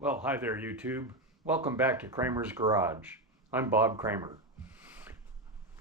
Well, hi there, YouTube. Welcome back to Kramer's Garage. I'm Bob Kramer.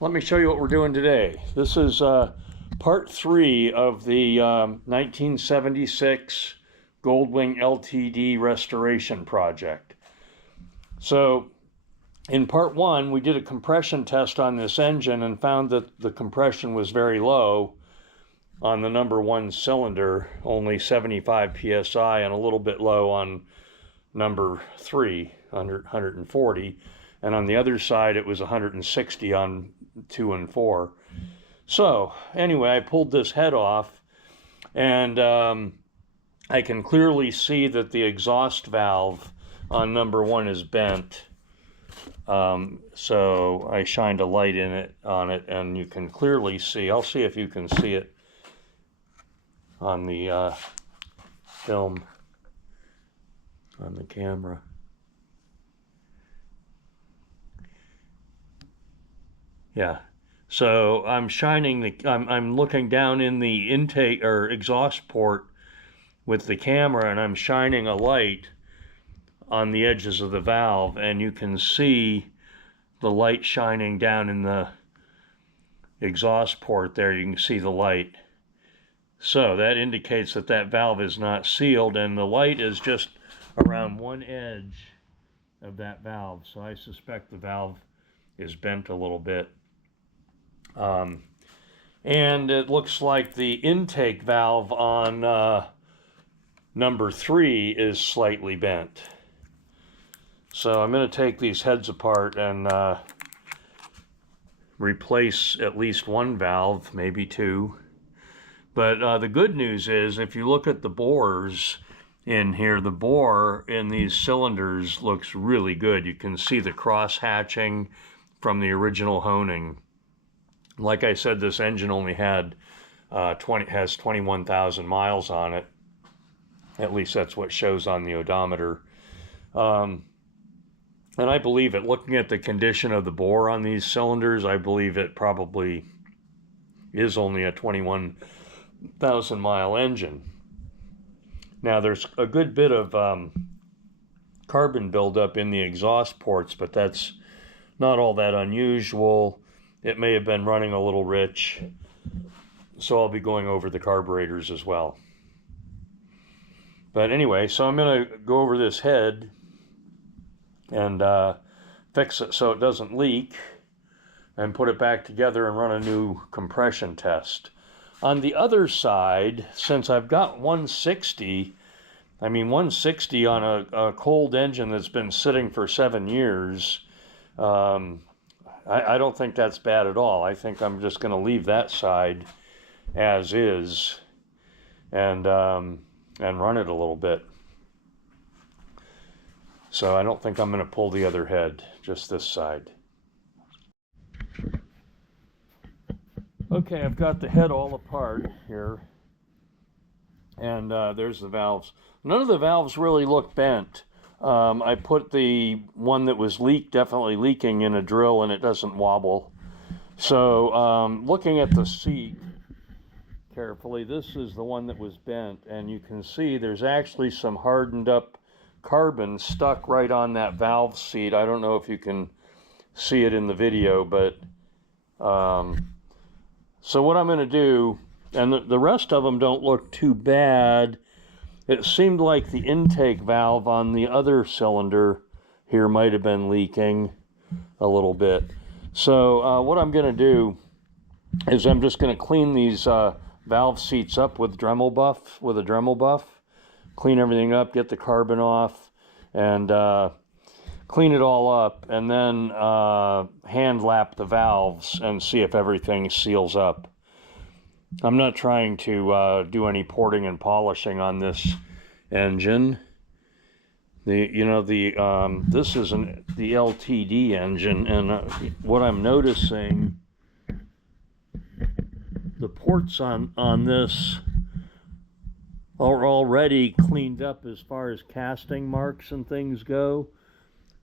Let me show you what we're doing today. This is part 3 of the 1976 Goldwing LTD restoration project. So, in part 1, we did a compression test on this engine and found that the compression was very low on the number 1 cylinder, only 75 psi, and a little bit low on number 3, 140, and on the other side it was 160 on 2 and 4. So anyway, I pulled this head off, and I can clearly see that the exhaust valve on number 1 is bent. So I shined a light on it, and you can clearly see. I'll see if you can see it on the film. On the camera. Yeah. So I'm I'm looking down in the intake or exhaust port with the camera, and I'm shining a light on the edges of the valve, and you can see the light shining down in the exhaust port there. You can see the light. So that indicates that that valve is not sealed, and the light is just around one edge of that valve, so I suspect the valve is bent a little bit. And it looks like the intake valve on number 3 is slightly bent. So I'm going to take these heads apart and replace at least one valve, maybe 2. But the good news is, if you look at the bores in here, the bore in these cylinders looks really good. You can see the cross hatching from the original honing. Like I said, this engine only had has 21,000 miles on it. At least that's what shows on the odometer. And I believe it, looking at the condition of the bore on these cylinders, I believe it probably is only a 21,000 mile engine. Now, there's a good bit of carbon buildup in the exhaust ports, but that's not all that unusual. It may have been running a little rich, so I'll be going over the carburetors as well. But anyway, so I'm going to go over this head and fix it so it doesn't leak, and put it back together and run a new compression test. On the other side, since I've got 160 on a cold engine that's been sitting for 7 years, I don't think that's bad at all. I think I'm just going to leave that side as is and run it a little bit. So I don't think I'm going to pull the other head, just this side. Okay, I've got the head all apart here, and there's the valves. None of the valves really look bent. I put the one that was definitely leaking in a drill, and it doesn't wobble. So looking at the seat carefully, this is the one that was bent, and you can see there's actually some hardened up carbon stuck right on that valve seat. I don't know if you can see it in the video, but so what I'm going to do, and the rest of them don't look too bad. It seemed like the intake valve on the other cylinder here might have been leaking a little bit. So what I'm going to do is I'm just going to clean these valve seats up with a Dremel buff, clean everything up, get the carbon off, and clean it all up, and then hand lap the valves and see if everything seals up. I'm not trying to do any porting and polishing on this engine. This is the LTD engine, and what I'm noticing, the ports on this are already cleaned up as far as casting marks and things go.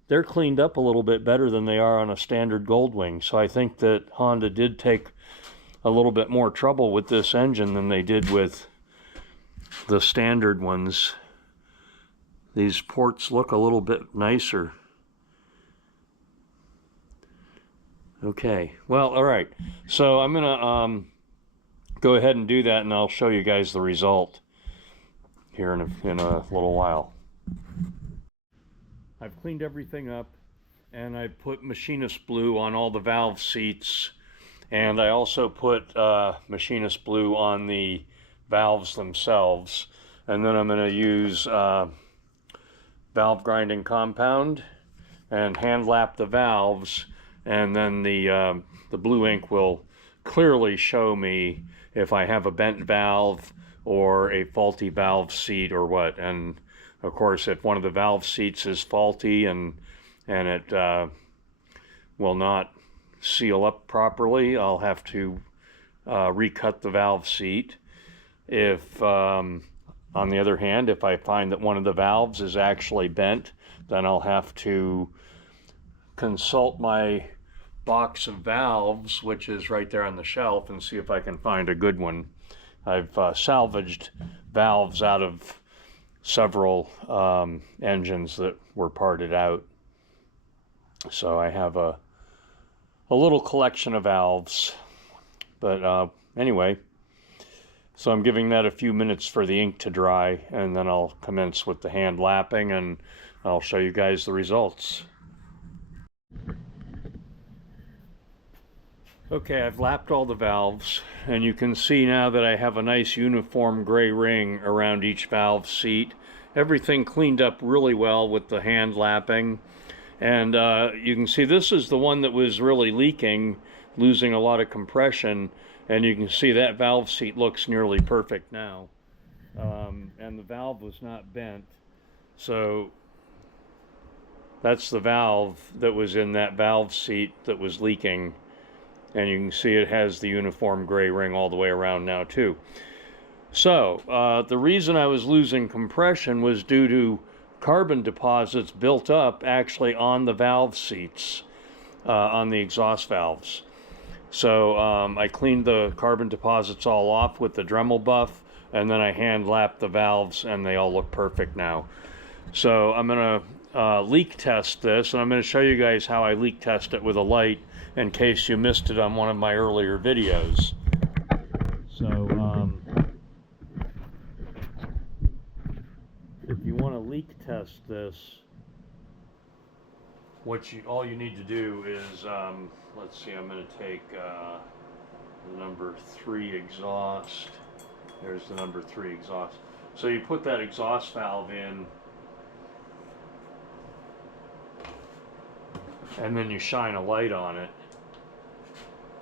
They're cleaned up a little bit better than they are on a standard Goldwing. So I think that Honda did take a little bit more trouble with this engine than they did with the standard ones these ports look a little bit nicer. Okay, well, all right. So I'm gonna go ahead and do that, and I'll show you guys the result here in a little while. I've cleaned everything up, and I put machinist blue on all the valve seats, and I also put machinist blue on the valves themselves. And then I'm going to use valve grinding compound and hand lap the valves, and then the blue ink will clearly show me if I have a bent valve or a faulty valve seat or what. And of course, if one of the valve seats is faulty and it will not seal up properly, I'll have to recut the valve seat. If on the other hand, if I find that one of the valves is actually bent, then I'll have to consult my box of valves, which is right there on the shelf, and see if I can find a good one. I've salvaged valves out of several engines that were parted out. So I have a little collection of valves. But anyway, so I'm giving that a few minutes for the ink to dry, and then I'll commence with the hand lapping, and I'll show you guys the results. Okay, I've lapped all the valves, and you can see now that I have a nice uniform gray ring around each valve seat. Everything cleaned up really well with the hand lapping. And you can see this is the one that was really leaking, losing a lot of compression, and you can see that valve seat looks nearly perfect now. And the valve was not bent, so that's the valve that was in that valve seat that was leaking, and you can see it has the uniform gray ring all the way around now too. So the reason I was losing compression was due to carbon deposits built up actually on the valve seats, on the exhaust valves. So I cleaned the carbon deposits all off with the Dremel buff, and then I hand lapped the valves, and they all look perfect now. So I'm going to leak test this, and I'm going to show you guys how I leak test it with a light in case you missed it on one of my earlier videos. So if you want to leak test this, all you need to do is, let's see, I'm going to take the number 3 exhaust. There's the number 3 exhaust. So you put that exhaust valve in, and then you shine a light on it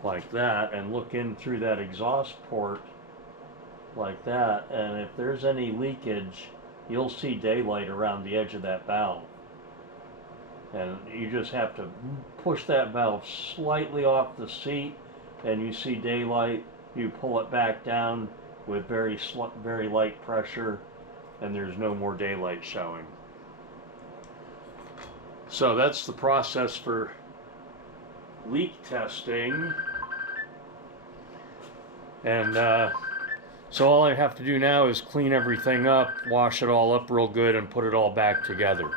like that, and look in through that exhaust port like that, and if there's any leakage, you'll see daylight around the edge of that valve. And you just have to push that valve slightly off the seat, and you see daylight. You pull it back down with very light pressure, and there's no more daylight showing. So that's the process for leak testing. And so all I have to do now is clean everything up, wash it all up real good, and put it all back together.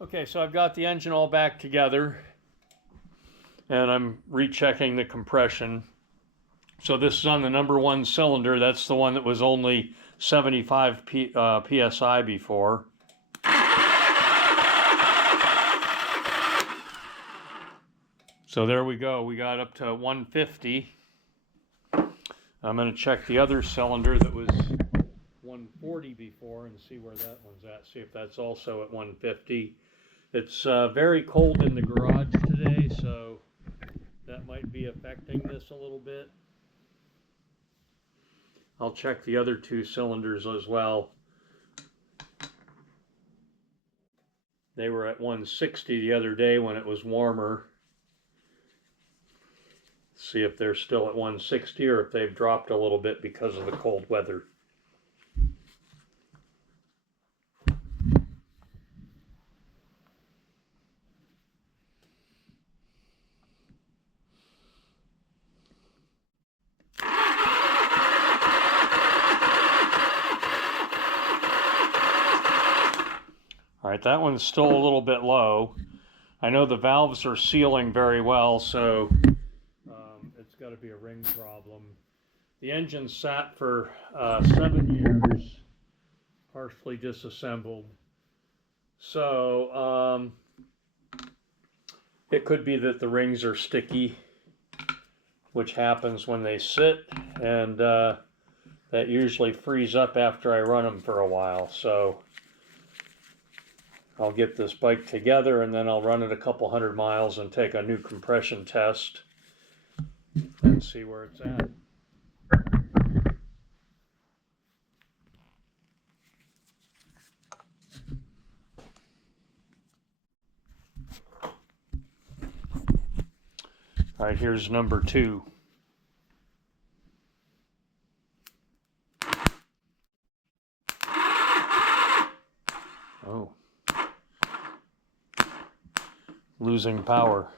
Okay, so I've got the engine all back together, and I'm rechecking the compression. So this is on the number 1 cylinder. That's the one that was only 75 psi before. So there we go. We got up to 150. I'm going to check the other cylinder that was 140 before and see where that one's at. See if that's also at 150. It's very cold in the garage today, so that might be affecting this a little bit. I'll check the other 2 cylinders as well. They were at 160 the other day when it was warmer. See if they're still at 160 or if they've dropped a little bit because of the cold weather. right, that one's still a little bit low. I know the valves are sealing very well, so it's got to be a ring problem. The engine sat for 7 years, partially disassembled. So it could be that the rings are sticky, which happens when they sit, and that usually frees up after I run them for a while. So I'll get this bike together and then I'll run it a couple 100 miles and take a new compression test and see where it's at. All right, here's number 2. Oh. Losing power.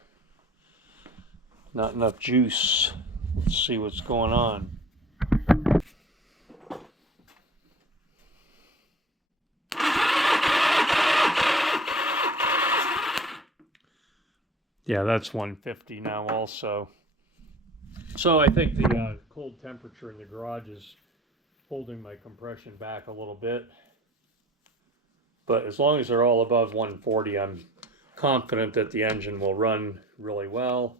Not enough juice. Let's see what's going on. Yeah, that's 150 now also. So I think the cold temperature in the garage is holding my compression back a little bit. But as long as they're all above 140, I'm confident that the engine will run really well.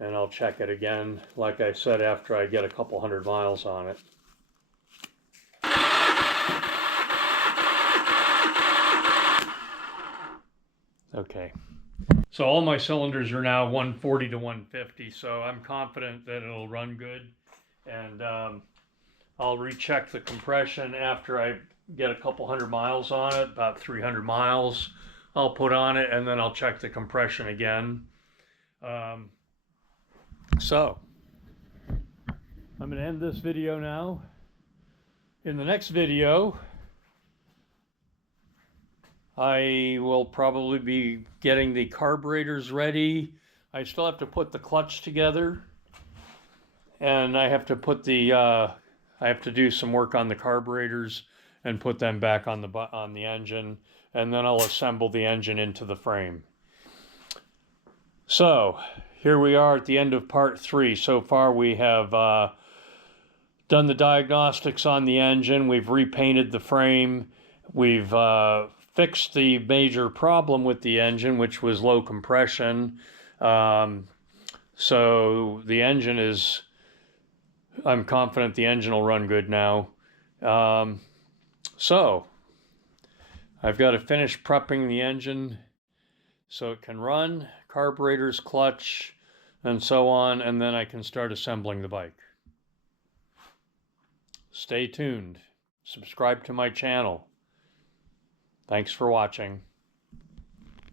And I'll check it again, like I said, after I get a couple 100 miles on it. Okay. So all my cylinders are now 140 to 150, so I'm confident that it'll run good. And I'll recheck the compression after I get a couple 100 miles on it, about 300 miles I'll put on it, and then I'll check the compression again. So I'm going to end this video now. In the next video, I will probably be getting the carburetors ready. I still have to put the clutch together, and I have to put the I have to do some work on the carburetors and put them back on the engine, and then I'll assemble the engine into the frame. So here we are at the end of part 3. So far we have done the diagnostics on the engine. We've repainted the frame. We've fixed the major problem with the engine, which was low compression. So the engine is, I'm confident the engine will run good now. So I've got to finish prepping the engine so it can run, carburetors, clutch, and so on, and then I can start assembling the bike. Stay tuned. Subscribe to my channel. Thanks for watching.